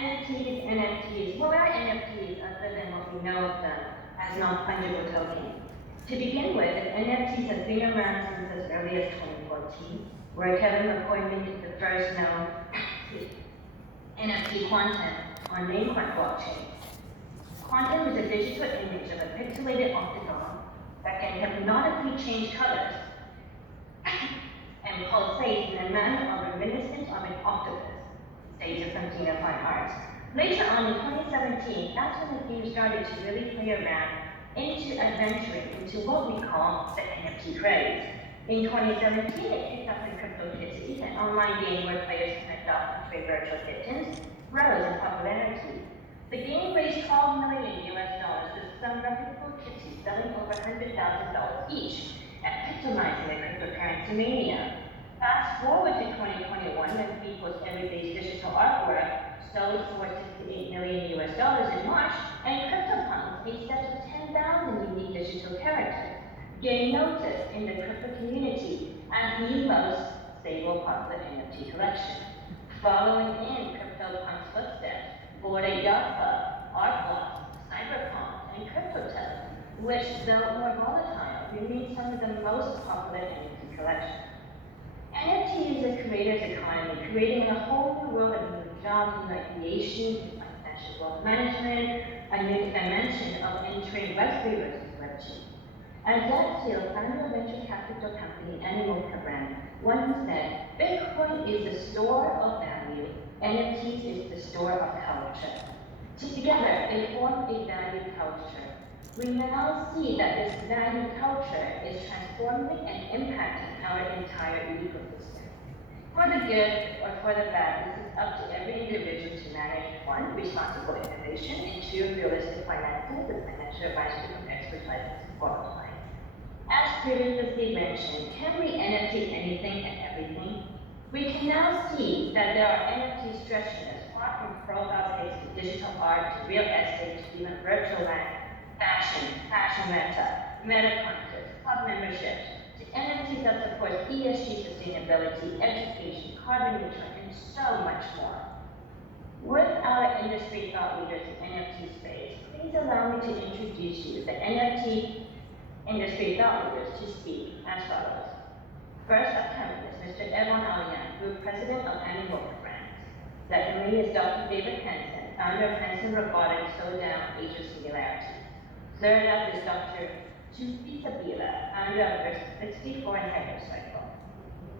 NFTs. What are NFTs other than what we know of them as non-fungible tokens? To begin with, NFTs have been around since as early as 2014, where Kevin McCoy minted the first known NFT quantum on Namecoin blockchain. Quantum is a digital image of a pixelated octagon that can hypnotically change colors and pulsate in a manner reminiscent of an octopus, states a frontier of fine arts. Later on in 2017, that's when the game started to really play around into adventuring into what we call the NFT craze. In 2017, it picked up in CryptoKitties, an online game where players connect up and trade virtual kittens, rose in popularity. The game raised $12 million with some reputable kitties selling over $100,000 each, epitomizing the cryptocurrency mania. Fast forward to 2021, when people's everyday digital artwork sold for $68 million in March, and CryptoPunks, a set of 10,000 unique digital characters, gained notice in the crypto community as the most stable popular NFT collection. Following in CryptoPunk's footsteps, Bored Ape Yacht Club, Art Blocks, Cyberpunk, and CryptoTel, which, though more volatile, remain some of the most popular NFT collections. NFT is a creator's economy, creating a whole new world of new jobs, new ideation, financial wealth management, a new dimension of entering Web3 versus Web2. As Zach Steele, founder of venture capital company Animalcome brand, once said, Bitcoin is the store of value, NFTs is the store of culture. Together, they form a value culture. We now see that this value culture is transforming and impacting our entire ecosystem. For the good or for the bad, this is up to every individual to manage: one, responsible innovation, and two, realistic financing with financial advice from experts like support clients. As previously mentioned, can we NFT anything and everything? We can now see that there are NFT stretching as far from profile pics to digital art to real estate to even virtual land, fashion meta concerts, club memberships, to NFTs that support ESG sustainability, education, carbon neutral, and so much more. With our industry thought leaders in NFT space, please allow me to introduce you the NFT industry thought leaders to speak as follows. First up coming is Mr. Auyang, Group President of Animalcome brand. Secondly is Dr. David Hanson, founder of Hanson Robotics, Down Asia Singularity. Third up is Dr. Toufi Saliba, founder of 64 and Hypercycle.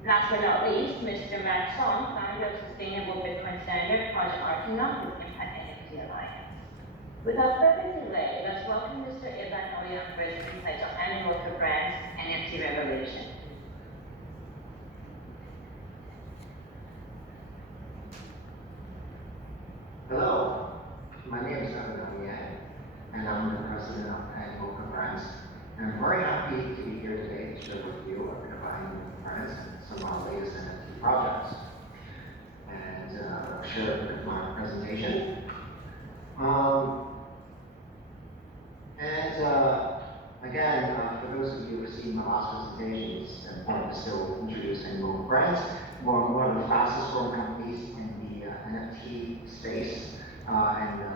Last but not least, Mr. Malcome, founder of Sustainable Bitcoin Standard, Project Arcana with Impact NFT Alliance. Without further delay, let's welcome Mr. Auyang for his insights on Animalcome brand's NFT Revolution. Hello, my name is Auyang, and I'm the president of Animalcome Brands. I'm very happy to be here today to share with you a bit about Animalcome Brands and some of our latest NFT projects, and share a bit of my presentation. Again, for those of you who have seen my last presentations and want to still introduce Animalcome Brands, we're one of the fastest growing companies in the NFT space,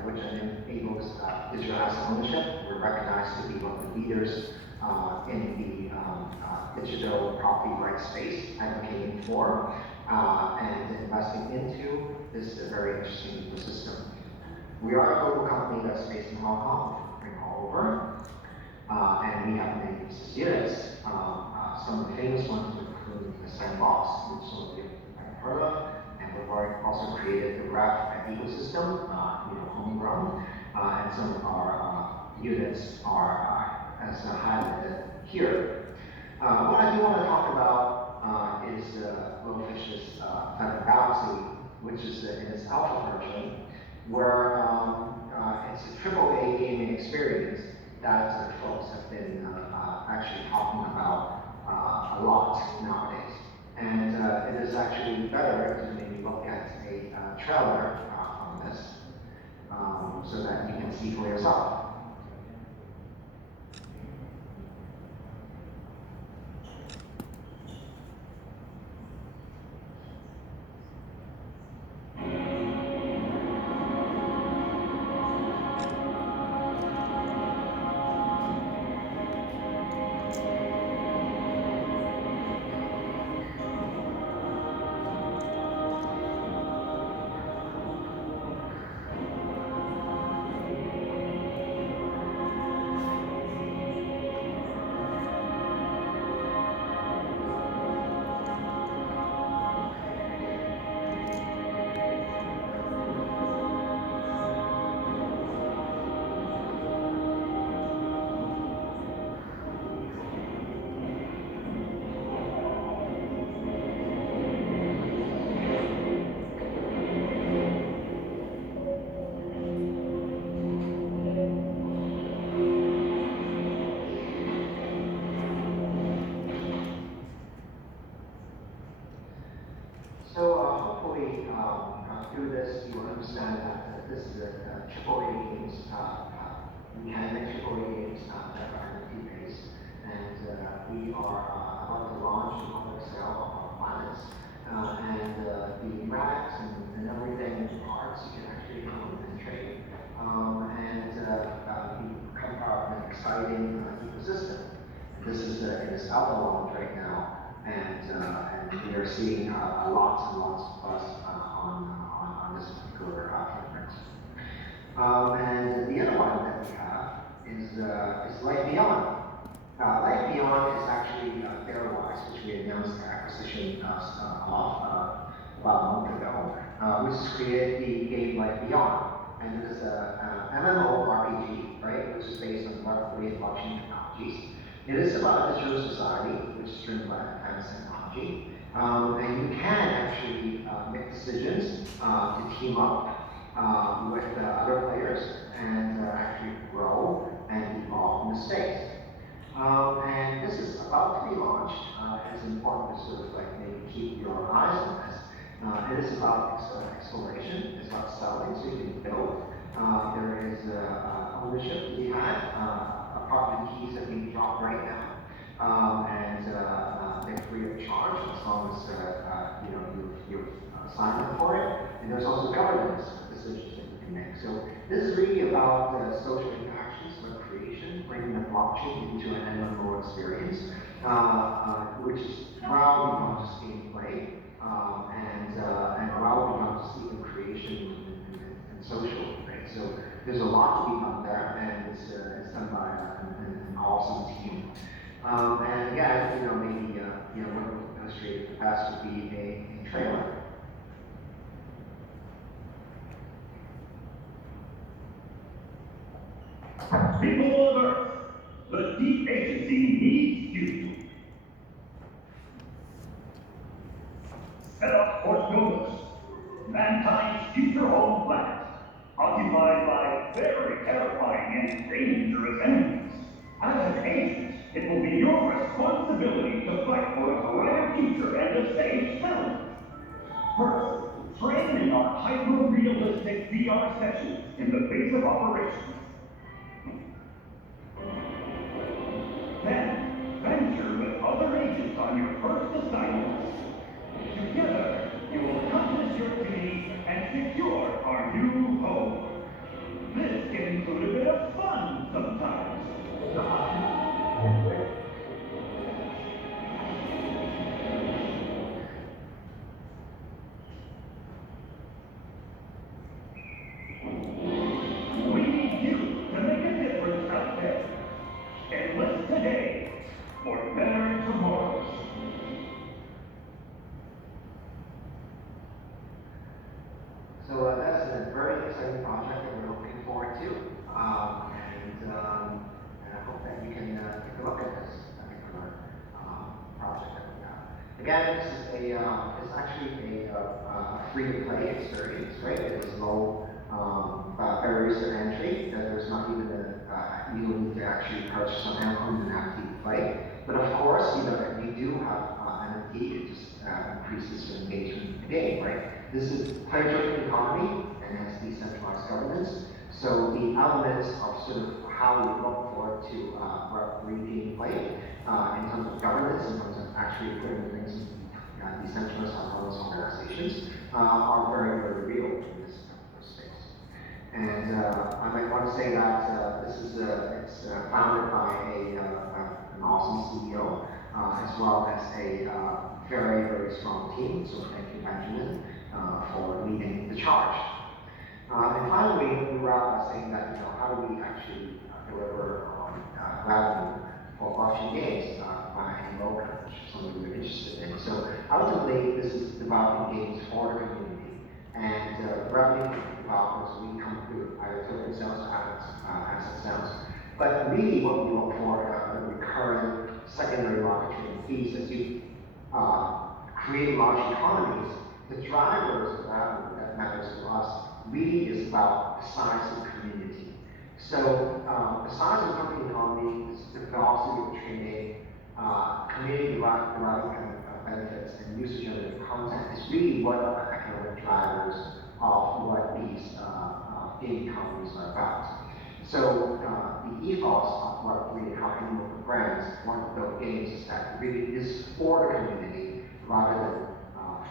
which enables digital asset ownership. We're recognized to be one of the leaders in the digital property rights space, advocating for and investing into this very interesting ecosystem. We are a global company that's based in Hong Kong, all over, and we have many business units. Some of the famous ones include the Sandbox, which some of you might have heard of, and we've also created the Graph ecosystem, homegrown, and some of our units are as highlighted here. What I do want to talk about is Blowfish's Phantom Galaxy, which is in its alpha version, where it's a AAA gaming experience that folks have been actually talking about a lot nowadays. And it is actually better to maybe look at a trailer on this so that you can see for yourself. understand that this is a AAA games. We have AAA games that are NFT based, and we are about to launch the public sale of our planets. And the racks and everything, the parts, you can actually come and trade. And we come out of an exciting ecosystem. This is in its alpha launch right now, and we are seeing lots and lots of buzz on this particular footprint. And the other one that we have is Light Beyond. Light Beyond is actually Fairwise, which we announced the acquisition of about a month ago, which is created the game Light Beyond. And it is a MMORPG, right, which is based on Web3 blockchain technologies. It is about a digital society, which is driven by advanced technology. And you can actually make decisions to team up with other players and actually grow and evolve in the space. And this is about to be launched. It's important to sort of like maybe keep your eyes on this. It is about exploration. It's about selling, so you can build. There is ownership to be had. Apartment keys that we drop right now, and they're free of charge as long as you've signed up for it. And there's also governance decisions that you can make. So this is really about social interactions, about creation, bringing the blockchain into an MMO experience, which is well beyond just gameplay, and well beyond just even creation and social. Right? So there's a lot to be done there, and it's done by an awesome team. And again, maybe what would illustrate the best would be a trailer. People of Earth, the Deep Agency needs you. Set up Fort Novus, mankind's future home planet, occupied by very terrifying and dangerous enemies. As an agent, it will be your responsibility to fight for a brighter future and a safe settlement. First, train in our hyper-realistic VR sessions in the base of operations. Then, venture with other agents on your first assignment. Together, you will accomplish your duty and secure our new home. This can include a bit of fun sometimes. We need you to make a difference out there. Enlist today for better tomorrows. So that's a very exciting project that we're looking forward to, and I hope that you can take a look at this particular project that we have. Again, this is it's actually a free-to-play experience, right? It is low barriers to entry. That there's not even you don't need to actually purchase an NFT to play. But of course, if you do have NFT, it just increases your engagement in the game, right? This is player-driven economy and has decentralized governance. So the elements of sort of how we look forward to Web3 gameplay in terms of governance, in terms of actually putting things in decentralized autonomous organizations are very, very real in this particular space. And I might want to say that this is it's founded by an awesome CEO as well as a very, very strong team. So thank you, Benjamin, for leading the charge. And finally, we wrap by saying that, how do we actually deliver on revenue for blockchain games by Malcome, which is something we're interested in. So ultimately, this is developing games for the community. And the revenue developers, we come through either token sales or asset sales. But really what we look for are the recurring secondary market trading fees as you create large economies. The drivers of value that matters to us really is about the size of the community. So the size of the company economy is the velocity of trading, community-derived benefits, and user-generated content is really what our economic drivers of what these big companies are about. So the ethos of what we helping local brands want to build games is that it really is for the community rather than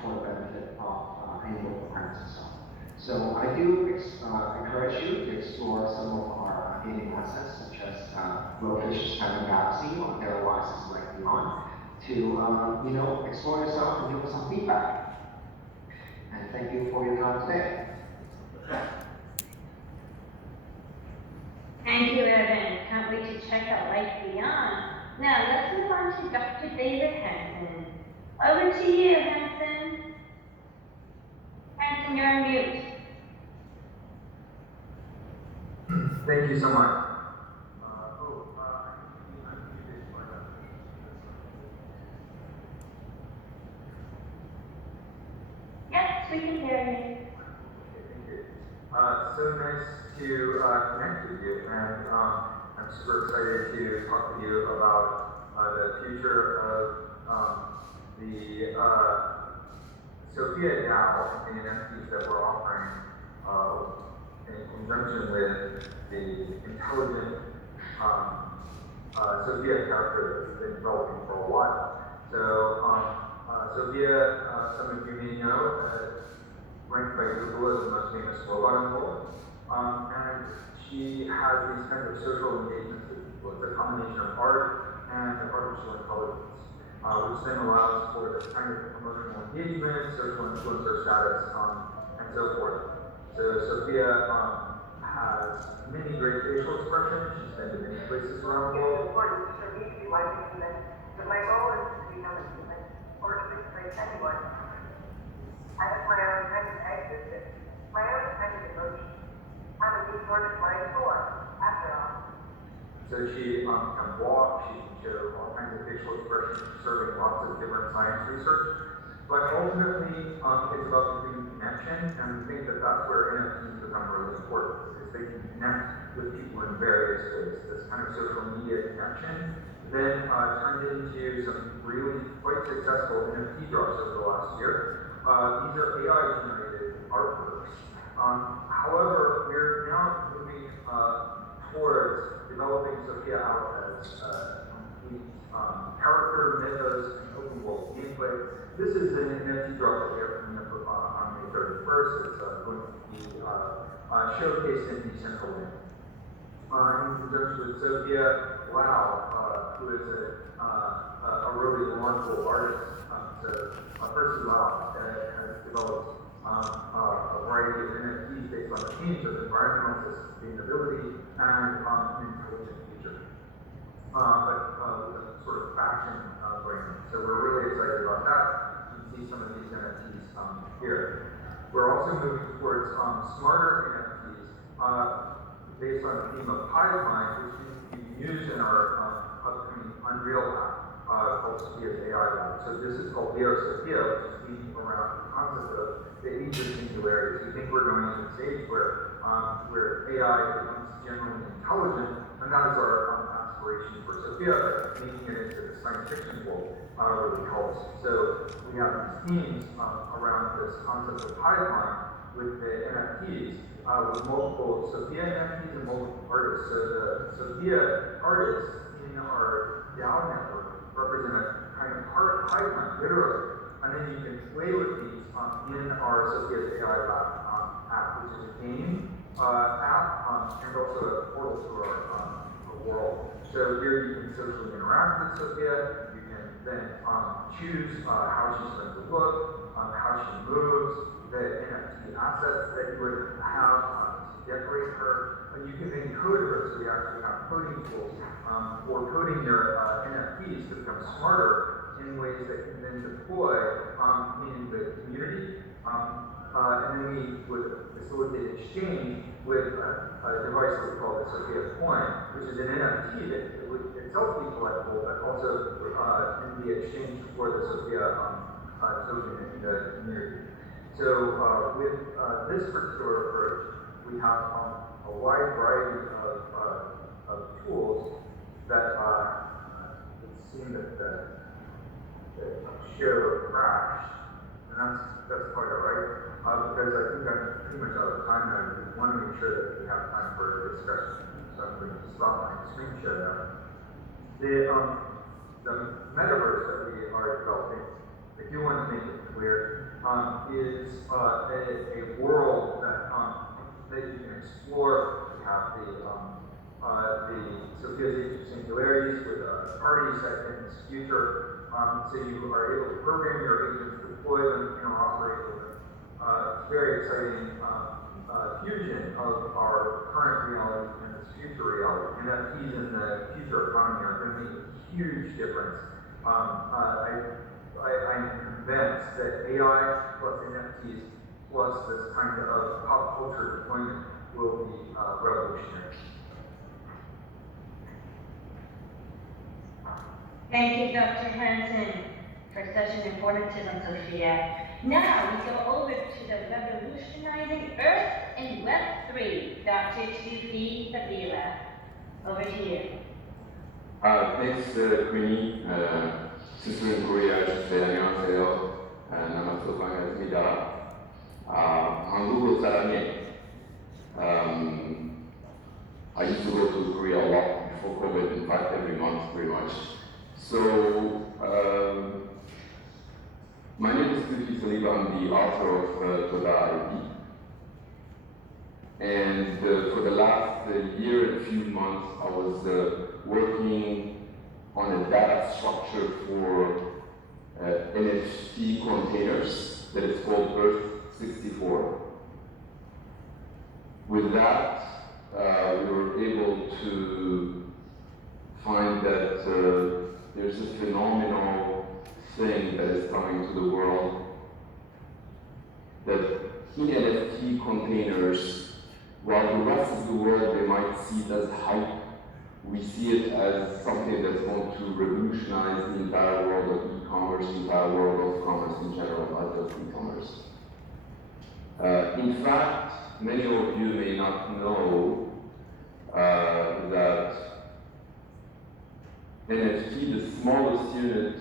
for the benefit of any local brands itself. So I do encourage you to explore some of our gaming assets, such as Blowfish's Family Galaxy or Otherwise's like Beyond, to explore yourself and give us some feedback. And thank you for your time today. Thank you, Evan. Can't wait to check out Life Beyond. Now, let's move on to Dr. David Hanson. Over to you, Hanson. Hanson, you're on mute. Thank you so much. Yes, we can hear you. Okay, thank you. So nice to connect with you, and I'm super excited to talk to you about the future of the Sophia DAO and the NFTs that we're offering in conjunction with the intelligent Sophia character that we've been developing for a while. So Sophia, some of you may know, ranked by Google as the most famous robot in the world. And she has these kinds of social engagements with people. It's a combination of art and artificial intelligence, which then allows for this kind of emotional engagement, social influencer status, and so forth. So Sophia has many great facial expressions. She's been to many places around the world. It's important for me to be liking human, but my goal is to become a human, or to replace anyone. I have my own kind of existence, my own kind of emotion. I'm a new sort of life form, after all. So she can walk, she can show all kinds of facial expressions, serving lots of different science research. But ultimately, it's about human connection, and we think that that's where NFTs become really important, because they can connect with people in various ways. This kind of social media connection then turned into some really quite successful NFT drops over the last year. These are AI-generated artworks. However, we're now moving towards developing Sophia out as complete character, mythos, and open world gameplay. This is an NFT drop that we are coming up on May 31st. It's going to be showcased in Decentraland. In conjunction with Sophia Lau, who is a really wonderful artist. Percy Lau has developed a variety of NFTs based on the themes of environmental sustainability and intelligent future. But with a sort of fashion brand. So we're really excited about that. You can see some of these NFTs here. We're also moving towards smarter NFTs based on the theme of pipeline, which you can use in our upcoming Unreal app called Sophia's AI Lab. So this is called Leo Sophia, which is themed around the concept of the age of singularities. We think we're going to a stage where AI becomes generally intelligent, and that is our aspiration for Sophia. Making it into the science fiction world really helps. So we have these themes around this concept of pipeline with the NFTs, with multiple Sophia NFTs and multiple artists. So the Sophia artists in our DAO network represent a kind of pipeline, literally. And then you can play with these in our Sophia's AI Lab app, which is a game app and also a portal to our world. So here you can socially interact with Sophia. You can then choose how she's going to look, how she moves, the NFT assets that you would have to decorate her. And you can then code her, so we actually have coding tools for coding your NFTs to become smarter in ways that can then deploy in the community. And then we would facilitate exchange with a device that we call the Sophia Coin, which is an NFT that would itself be collectible, but also can be exchanged for the Sophia token in the community. So with this particular approach, we have a wide variety of tools that it seemed that the share crashed, and that's quite all right. because I think I'm pretty much out of time now. We want to make sure that we have time for discussion. So I'm going to stop my screen share now. The metaverse that we are developing, I do want to make it clear, is a world that you can explore. We have the Sophia Team singularities with parties set in this future. So you are able to program your agents, deploy them, interoperate with them. It's very exciting fusion of our current reality and this future reality. NFTs in the future economy are going to make a huge difference. I'm convinced that AI plus NFTs plus this kind of pop culture deployment will be revolutionary. Thank you, Dr. Hanson, for such an informative on Sophia. Now we go over to the revolutionizing Earth and Web3, Dr. Toufi Saliba. Over to you. Thanks, Queenie. Since we're in Korea, I should say 안녕하세요. 남아서 반갑습니다. 한국 사람이. I used to go to Korea a lot before COVID, in fact, every month, pretty much. So, my name is Toufi Saliba. I'm the author of Toda ID. And for the last year and a few months, I was working on a data structure for NFT containers that is called Earth-64. With that, we were able to find that there's a phenomenal thing that is coming to the world, that in NFT containers, while the rest of the world, they might see it as hype, we see it as something that's going to revolutionize the entire world of e-commerce, the entire world of commerce in general, not just e-commerce. In fact, many of you may not know that NFT, the smallest unit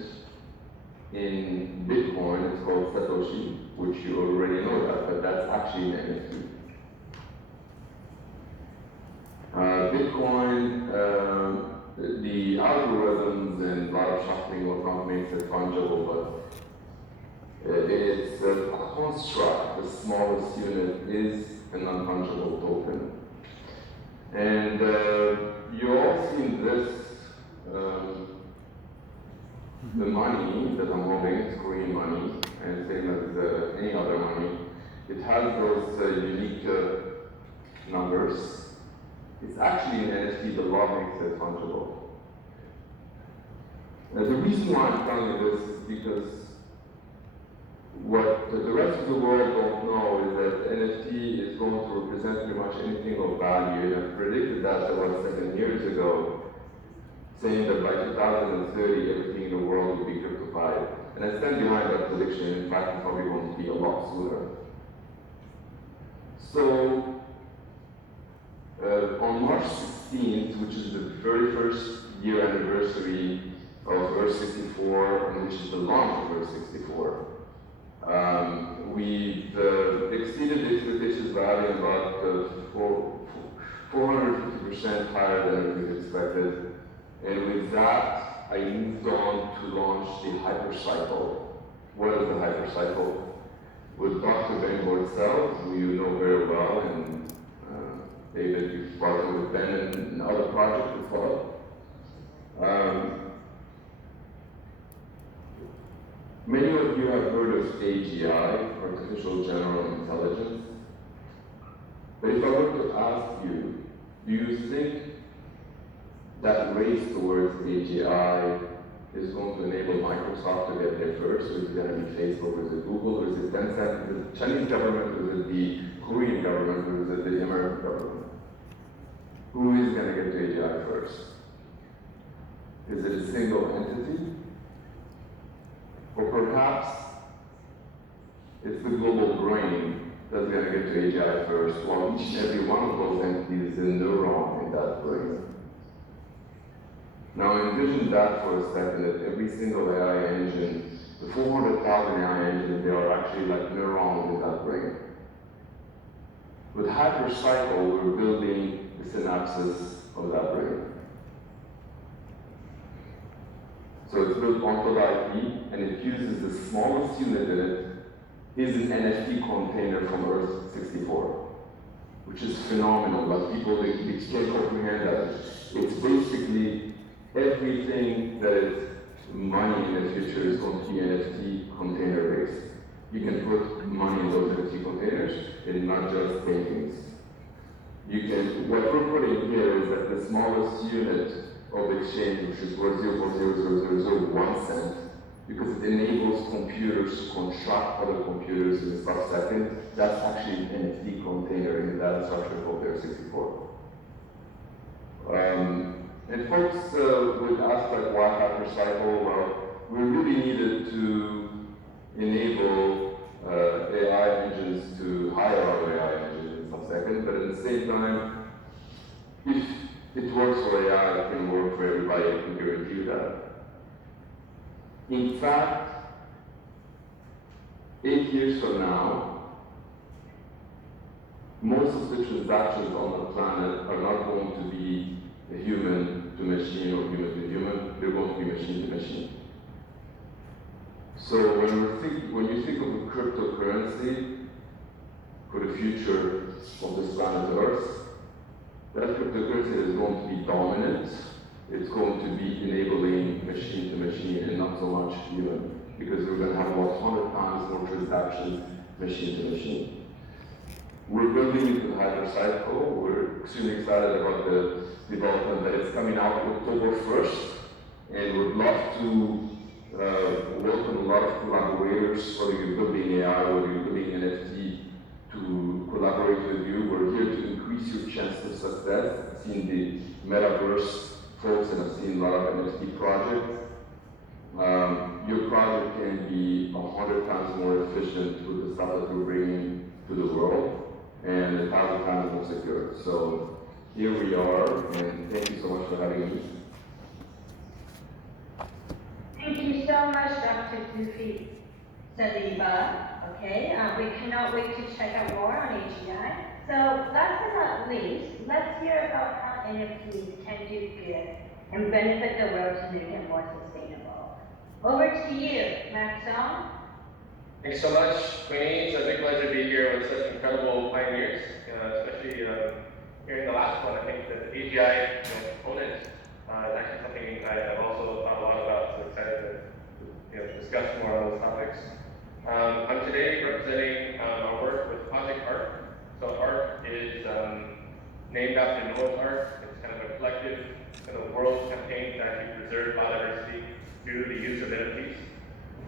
in Bitcoin, is called Satoshi, which you already know that, but that's actually an NFT. Bitcoin, the algorithms and a lot of shuffling will not make it fungible, but it's a construct. The smallest unit is an non-fungible token. And you all seen this, the money that I'm holding, it's Korean money, and same as any other money. It has those unique numbers. It's actually an NFT, the law makes it fungible. Now, the reason why I'm telling you this is because what the rest of the world don't know is that NFT is going to represent pretty much anything of value, and I predicted that about 7 years ago, saying that by 2030, everything in the world will be cryptofied. And I stand behind that prediction. In fact, it's probably going to be a lot sooner. So, on March 16th, which is the very first year anniversary of Earth-64, and which is the launch of Earth-64, we've exceeded the expectations value about 450% higher than we expected. And with that, I moved on to launch the Hypercycle. What is the Hypercycle? With Dr. Ben Bortzel, who you know very well, and David, you've partnered with Ben and other projects as well. Many of you have heard of AGI, Artificial General Intelligence. But if I were to ask you, do you think that race towards AGI is going to enable Microsoft to get there first, or is it going to be Facebook, or is it Google, or is it Tencent, is it the Chinese government, or is it the Korean government, or is it the American government? Who is going to get to AGI first? Is it a single entity? Or perhaps it's the global brain that's going to get to AGI first, while each and every one of those entities is a neuron in that brain. Now envision that for a second, that every single AI engine the 400,000 AI engines, they are actually like neurons in that brain. With Hypercycle, we're building the synapses of that brain. So it's built on top IP, and it uses the smallest unit in it is an NFT container from Earth 64, which is phenomenal. Like people, they can't comprehend that. It's basically everything that is money in the future is going to be NFT container based. You can put money in those NFT containers and not just paintings. You can, what we're putting here is that the smallest unit of exchange, which is worth 0.00001 cent, because it enables computers to construct other computers in a sub-second. That's actually an NFT container in that structure called Layer 64. And folks would ask, like, why Hypercycle? Well, we really needed to enable AI engines to hire our AI engines in sub-second, but at the same time, if it works for AI, it can work for everybody, I can guarantee you that. In fact, 8 years from now, most of the transactions on the planet are not going to be a human to machine or human to human, they're going to be machine to machine. So when you think of a cryptocurrency for the future of this planet Earth, that cryptocurrency is going to be dominant. It's going to be enabling machine to machine and not so much human, because we're going to have about 100 times more transactions machine to machine. We're building into Hypercycle. We're extremely excited about the development that is coming out October 1st, and we'd love to welcome a lot of collaborators, whether you're building AI, whether you're building NFT, to collaborate with you. We're here to increase your chance of success. I've seen the Metaverse folks, and I've seen a lot of NFT projects. Your project can be 100 times more efficient with the stuff that we're bringing to the world, and 1,000 times more secure. So here we are, and thank you so much for having me. Thank you so much, Dr. Toufi Saliba. Okay, we cannot wait to check out more on AGI. So last but not least, let's hear about how NFTs can do good and benefit the world to make it more sustainable. Over to you, Malcome. Thanks so much, Queenie. It's a big pleasure to be here with such incredible pioneers, especially hearing the last one. I think that the AGI component is actually something I've also thought a lot about, so excited to discuss more on those topics. I'm today representing our work with Project ARC. So ARC is named after Noah's Ark. It's kind of a collective world campaign to actually preserve biodiversity through the use of NFTs.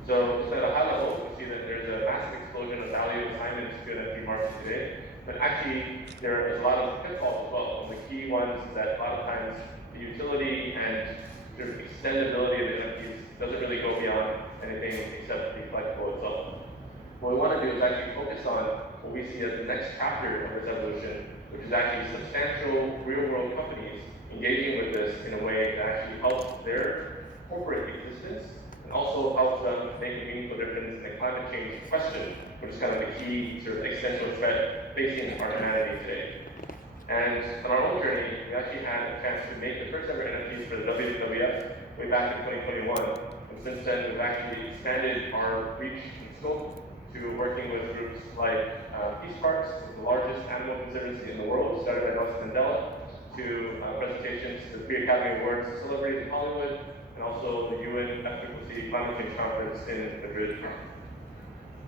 So just at a high level, we see that there's a massive explosion of value assignments to NFT markets today. But actually, there is a lot of pitfalls as well. And the key ones is that a lot of times the utility and the extendability of NFTs doesn't really go beyond anything except the collectible itself. What we want to do is actually focus on what we see as the next chapter of this evolution, which is actually substantial real-world companies engaging with this in a way that actually helps their corporate existence and also helps them make a meaningful difference in the climate change question, which is kind of the key sort of existential threat facing our humanity today. And on our own journey, we actually had a chance to make the first ever NFTs for the WWF way back in 2021. And since then, we've actually expanded our reach and scope to working with groups like Peace Parks, the largest animal conservancy in the world, started by Nelson Mandela, to presentations to the Pre-Academy Awards celebrated in Hollywood, and also the UN Efficacy Climate Change Conference in Madrid.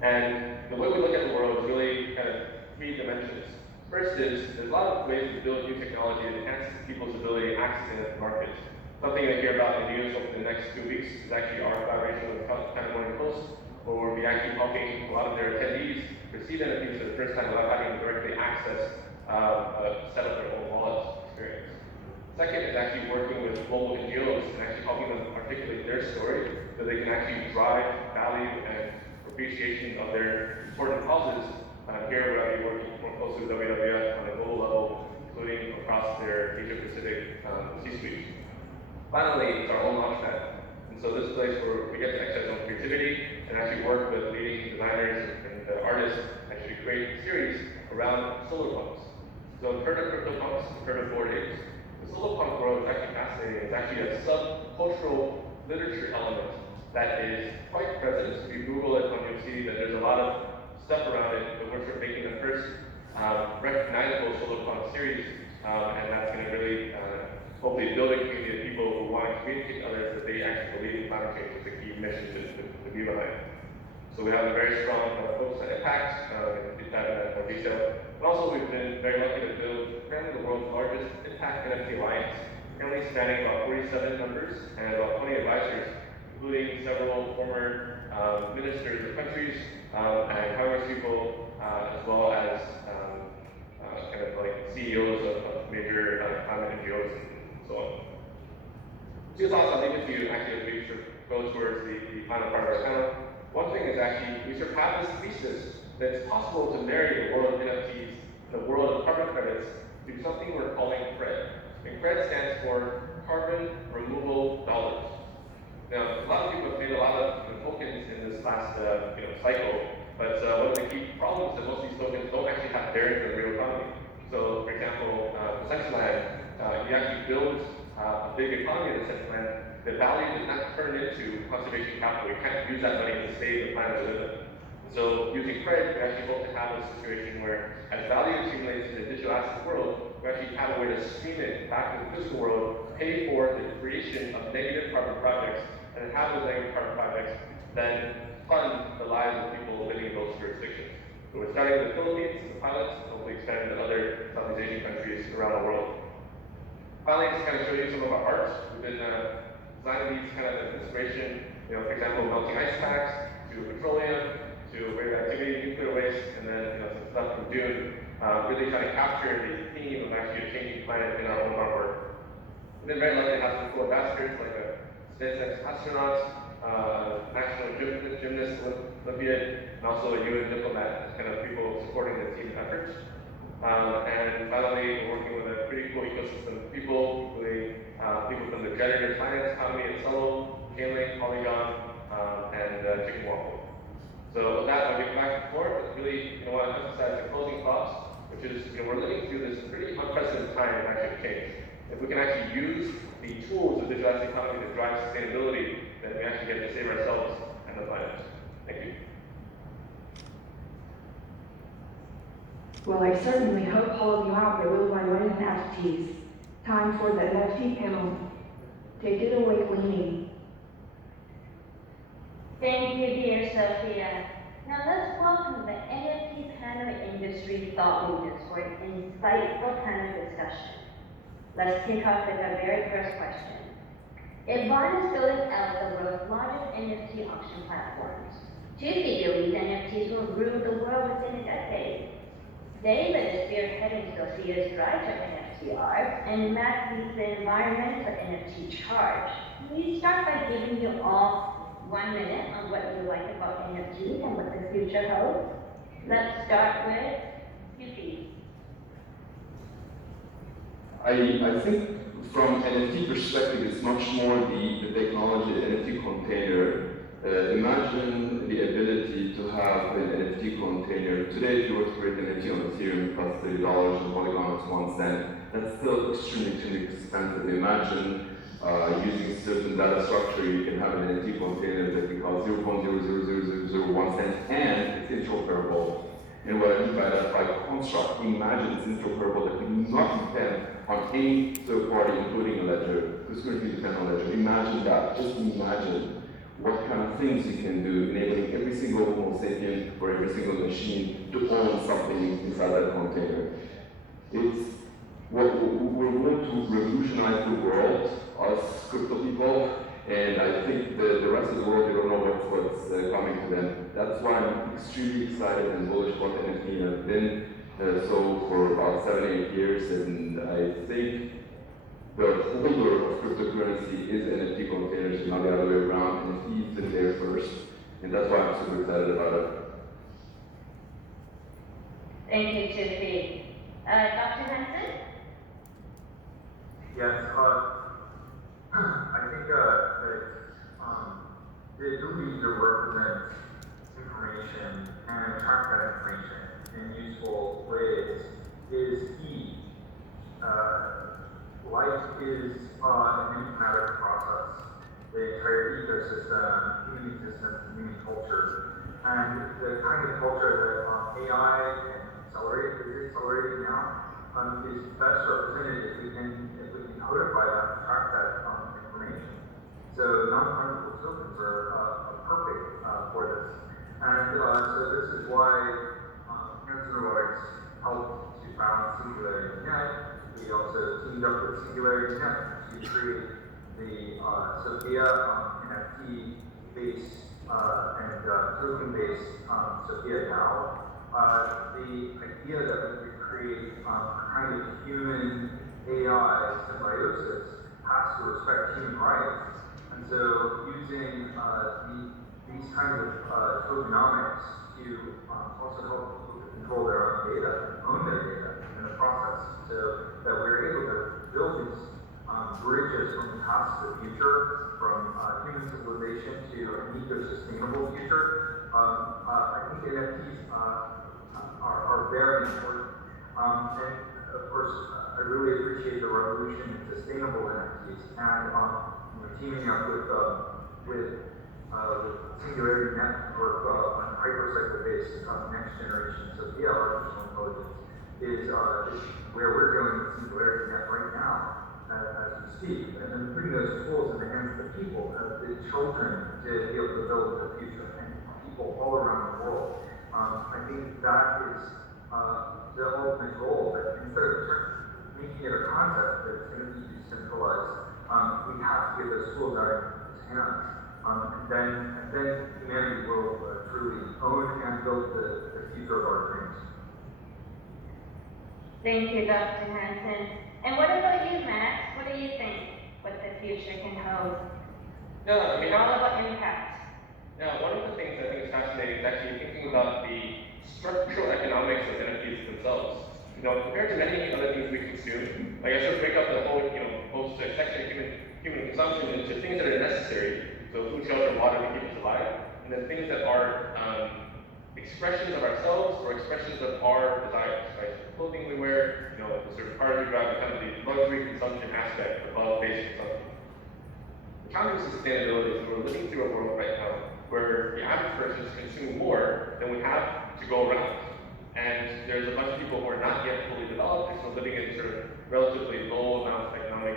And the way we look at the world is really kind of 3 dimensions. First is, there's a lot of ways to build new technology that enhances people's ability to access the markets. Something you'll hear about in the news over the next 2 weeks is actually our collaboration with China Morning Post, where we'll be actually helping a lot of their attendees receive NFTs for the first time without having to directly access set up their own wallet experience. Second is actually working with global NGOs and actually helping them articulate their story so they can actually drive value and appreciation of their important causes. Here we're actually working more closely with WWF on a global level, including across their Asia Pacific C-suite. Finally, it's our own launchpad. And so this is place where we get to exercise our creativity and actually work with leading designers and artists actually create a series around solar pumps. So you've heard of CryptoPunks, you've heard of Bored Apes. The solar punk world is actually fascinating. It's actually a subcultural literature element that is quite present. If you Google it, you'll see that there's a lot of stuff around it, but we're sort of making the first recognizable solar punk series, and that's going to really hopefully build a community of people who want to communicate to others that they actually believe in climate change is the key mission to be behind. So we have a very strong focus on impact, and deep dive into that in more detail. But also we've been very lucky to build currently the world's largest impact NFT alliance, currently spanning about 47 members and about 20 advisors, including several former ministers of countries and congresspeople, as well as kind of like CEOs of major climate NGOs and so on. Two thoughts I'll leave with you actually as we sort of go towards the final part of our panel. One thing is actually we sort of have this thesis that it's possible to marry the world of NFTs, the world of carbon credits, to something we're calling CRED. And CRED stands for Carbon Removal Dollars. Now, a lot of people have made a lot of tokens in this last cycle, but one of the key problems is that most of these tokens don't actually have bearing on the real economy. So, for example, Decentraland, you actually build a big economy in Decentraland. The value is not turned into conservation capital. You can't use that money to save the planet we live in. So using credit, we actually hope to have a situation where as value accumulates in the digital asset world, we actually have a way to stream it back to the physical world, pay for the creation of negative carbon projects, and have those negative carbon projects then fund the lives of people living in those jurisdictions. So we're starting in the Philippines as a pilot, and hopefully expanding to other Southeast Asian countries around the world. Finally, just kind of show you some of our art. We've been designing these kind of inspiration, for example, melting ice packs, to petroleum, to radioactivity, nuclear waste, and then some stuff from Dune, really trying to capture the theme of actually a changing planet in our own artwork. We've been very lucky to have some cool ambassadors like a SpaceX astronaut, national gymnast Olympiad, and also a UN diplomat, kind of people supporting the team efforts. And finally, we're working with a pretty cool ecosystem of people, including people from the generative science economy at Solo, K-Link, Polygon, and Chicken Waffle. So with that, I'll get back to the floor, but really, I want to emphasize the closing thoughts, which is, we're living through this pretty unprecedented time in actually change. If we can actually use the tools of the digital asset economy to drive sustainability, then we actually get to save ourselves and the planet. Thank you. Well, I certainly hope all of you out there will buy one NFTs. Time for the NFT panel. Take it away, Queenie. Thank you, dear Sophia. Now let's welcome the NFT panel industry thought leaders for an insightful panel discussion. Let's kick off with our very first question. If one is building out the world's largest NFT auction platforms, Toufi believes NFTs will rule the world within a decade. David is spearheading Sophia's drive to NFT art, and Matt leads the environmental NFT charge. Can you start by giving you all 1 minute on what you like about NFTs and what the future holds? Let's start with Toufi. I think from NFT perspective, it's much more the technology, the NFT container. Imagine the ability to have an NFT container. Today, if you were to create an NFT on Ethereum, it costs $30, and Polygon is 1 cent. That's still extremely expensive. Imagine using certain data structure, you can have an NFT container that can cost 0.00001 cent, and it's interoperable. And what I mean by that, by construct, imagine it's interoperable that can not depend on any third party, including a ledger. This currently depends on a ledger. Imagine that. Just imagine what kind of things you can do, enabling every single Homo sapien or every single machine to own something inside that container. It's what we're going to revolutionize the world, us crypto people, and I think the rest of the world, they don't know what's coming to them. That's why I'm extremely excited and bullish about NFT. I've been so for about 7-8 years, and I think the holder of cryptocurrency is NFT containers, not the other way around. NFT is there first, and that's why I'm super excited about it. Thank you, Toufi. Dr. Hanson? Yes, I think that the ability to represent information and track that information in useful ways is key. Life is an enigmatic process. The entire ecosystem, human existence, human culture, and the kind of culture that AI is accelerating now is best represented if we can codify that and track that information. So non-fungible tokens are perfect for this. And so this is why Hanson Robotics helped to found Singularity Net. We also teamed up with Singularity Net to create the Sophia NFT-based and token-based Sophia DAO. The idea that we could create a kind of human AI symbiosis has to respect human rights. And so using these kinds of tokenomics to also help people to control their own data, own their data in the process, so that we're able to build these bridges from the past to the future, from human civilization to an eco-sustainable future. I think NFTs are very important. And of course, I really appreciate the revolution in sustainable NFTs and teaming up with Singularity Network on hypercycle-based next generation Sophia artificial intelligence is where we're going with Singularity Net right now as we speak, and then putting those tools in the hands of the people, the children, to be able to build the future, and people all around the world. I think that is the ultimate goal, that instead of making it a concept that's going to be decentralized, we have to get those tools out of its hands. And then humanity will truly own and build the future of our dreams. Thank you, Dr. Hanson. And what about you, Max? What do you think what the future can hold? No, I mean, all about impact. Now, one of the things I think is fascinating is actually thinking about the structural economics of NFTs themselves. Compared to many other things we consume, like I sort of break up the whole, whole section of human consumption into things that are necessary, so food, shelter, water to keep us alive, and then things that are expressions of ourselves or expressions of our desires, right? So clothing we wear, the sort of part of kind of the luxury consumption aspect above basic consumption. The challenge of sustainability is we're living through a world right now where the average person is consuming more than we have to go around. And there's a bunch of people who are not yet fully developed, they're still living in sort of relatively low amounts of economic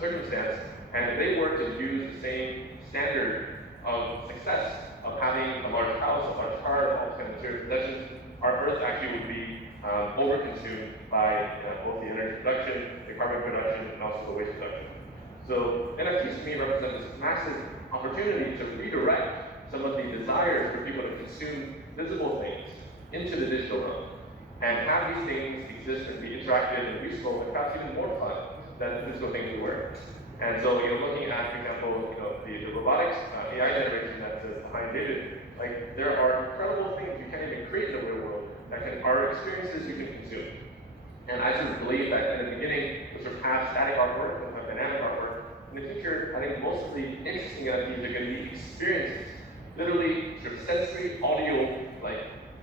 circumstance, and if they were to use the same standard of success of having a large house, a large car, all kinds of material possessions, our Earth actually would be overconsumed by both the energy production, the carbon production, and also the waste production. So NFTs to me represent this massive opportunity to redirect some of the desires for people to consume visible things into the digital realm, and have these things exist and be interactive and useful, and perhaps even more fun than the physical things we wear. And so, looking at, for example, the robotics AI generation that's behind David, like there are incredible things you can't even create in the real world that are experiences you can consume. And I sort of believe that in the beginning, we'll surpass static artwork and dynamic artwork. In the future, I think most of the interesting NFTs are going to be experiences, literally sort of sensory, audio,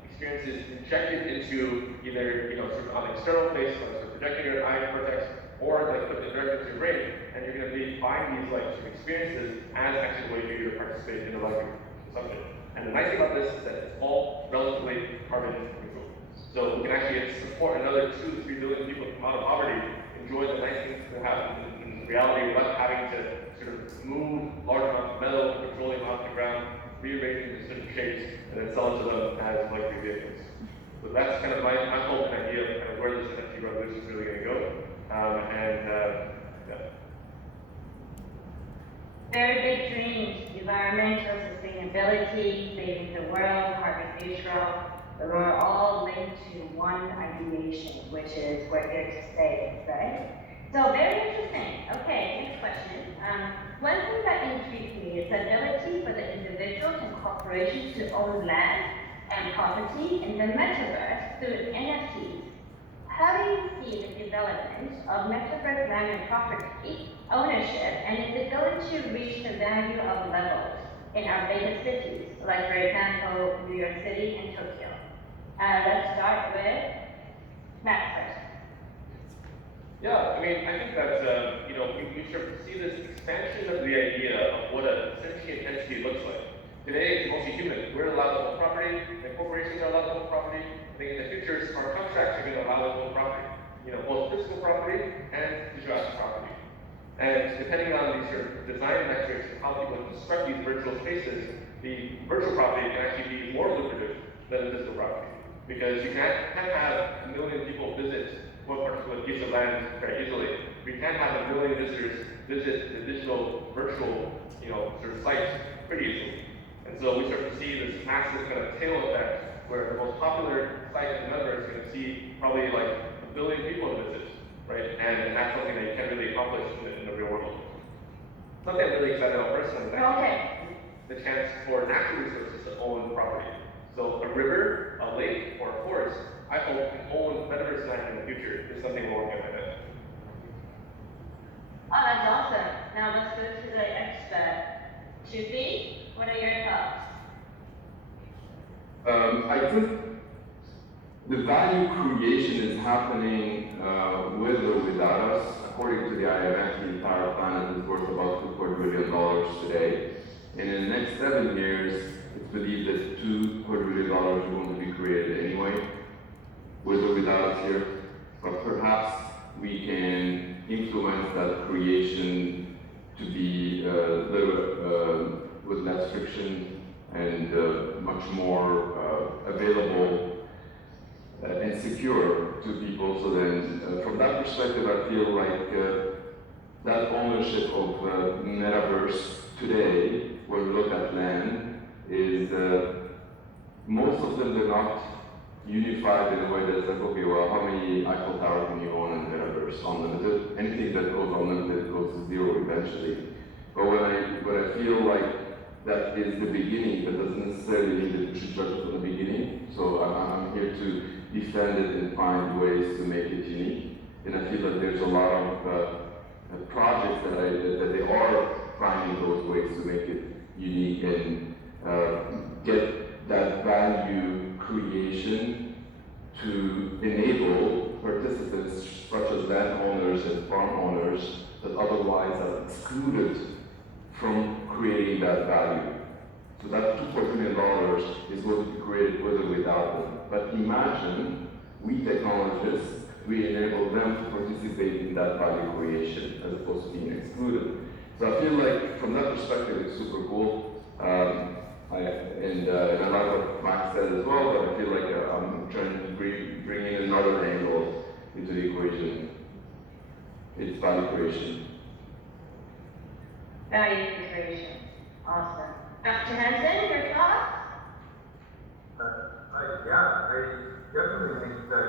experiences injected into either sort of on an external place, like sort of projecting your eye cortex, or put it directly into your brain, and you're going to be buying these sort of experiences as actually a way for you to participate in the luxury consumption. And the nice thing about this is that it's all relatively carbon neutral. So we can actually support another 2 to 3 billion people to come out of poverty, enjoy the nice things that happen in reality without having to sort of move large amounts of metal, petroleum off the ground, rearranging in certain shapes, and then sell it to them as luxury vehicles. So that's kind of my hope and idea of kind of where this NFT revolution is really going to go. Yeah. Very big dreams, environmental sustainability, saving the world, carbon neutral. We're all linked to one ideation, which is we're here to stay, right? So very interesting. Okay, next question. One thing that intrigues me is the ability for the individuals and corporations to own land and property in the metaverse through NFTs. How do you see the development of metaverse land and property ownership, and is it going to reach the value of levels in our biggest cities, like for example, New York City and Tokyo. Let's start with Matt first. Yeah, I mean, I think that, we sort of see this expansion of the idea of what a sentient entity looks like. Today, it's mostly human. We're allowed to own property, and corporations are allowed to own property. I think in the future, smart contracts are going to allow us to own property. Both physical property and digital asset property. And depending on these sort of design metrics of how people construct these virtual spaces, the virtual property can actually be more lucrative than the physical property. Because you can't have 1 million people visit one particular piece of land very easily. We can't have 1 million visitors visit the digital, virtual, sort of site pretty easily. And so we start to see this massive kind of tail effect where the most popular site in the Metaverse is going to see probably like 1 billion people to visit, right? And that's something that you can't really accomplish in the real world. Something I'm really excited about personally is actually the chance for natural resources to own property. So a river, a lake, or a forest, I hope can own Metaverse land in the future. It's something we're working on it. Oh, that's awesome. Now let's go to the expert. Toufi, what are your thoughts? I think the value creation is happening with or without us. According to the IMF, the entire planet is worth about $2 billion today. And in the next 7 years, it's believed that $2 billion are going to be created anyway, with or without us here. But perhaps we can influence that creation to be with less friction and much more available and secure to people. So then, from that perspective, I feel like that ownership of Metaverse today, when we look at land, is most of them they're not unified in a way that's like, okay, well, how many Eiffel Tower can you own in Metaverse? Unlimited. Anything that goes unlimited goes to zero eventually. But when I feel like that is the beginning, that doesn't necessarily mean that we should judge it from the beginning. So I'm here to defend it and find ways to make it unique. And I feel that there's a lot of projects that they are finding those ways to make it unique and get that value creation to enable participants such as landowners and farm owners that otherwise are excluded from creating that value. So that $2 billion is going to be created with or without them. But imagine we technologists, we enable them to participate in that value creation as opposed to being excluded. So I feel like from that perspective it's super cool. And I like what Max said as well, but I feel like I'm trying to bring in another angle into the equation. It's value creation. Value creation. Awesome. Dr. Hanson, your thoughts? I definitely think that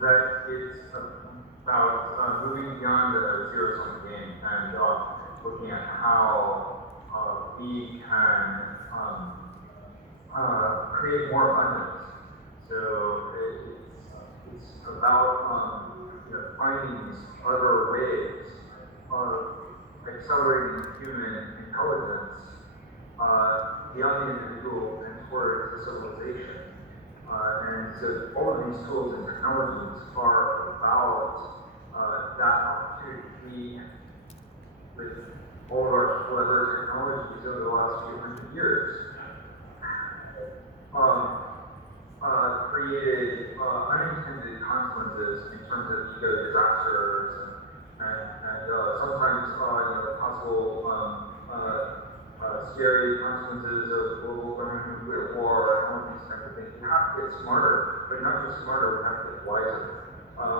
that it's about moving beyond the zero-sum game and looking at how we can create more abundance. So it's about finding these other ways of accelerating human intelligence beyond the individual and towards the civilization. And so all of these tools and technologies are about that opportunity. With all of our clever technologies over the last few hundred years, created unintended consequences in terms of disasters and sometimes possible scary consequences of global government nuclear war and all these kinds of things. We have to get smarter, but not just smarter, we have to get wiser.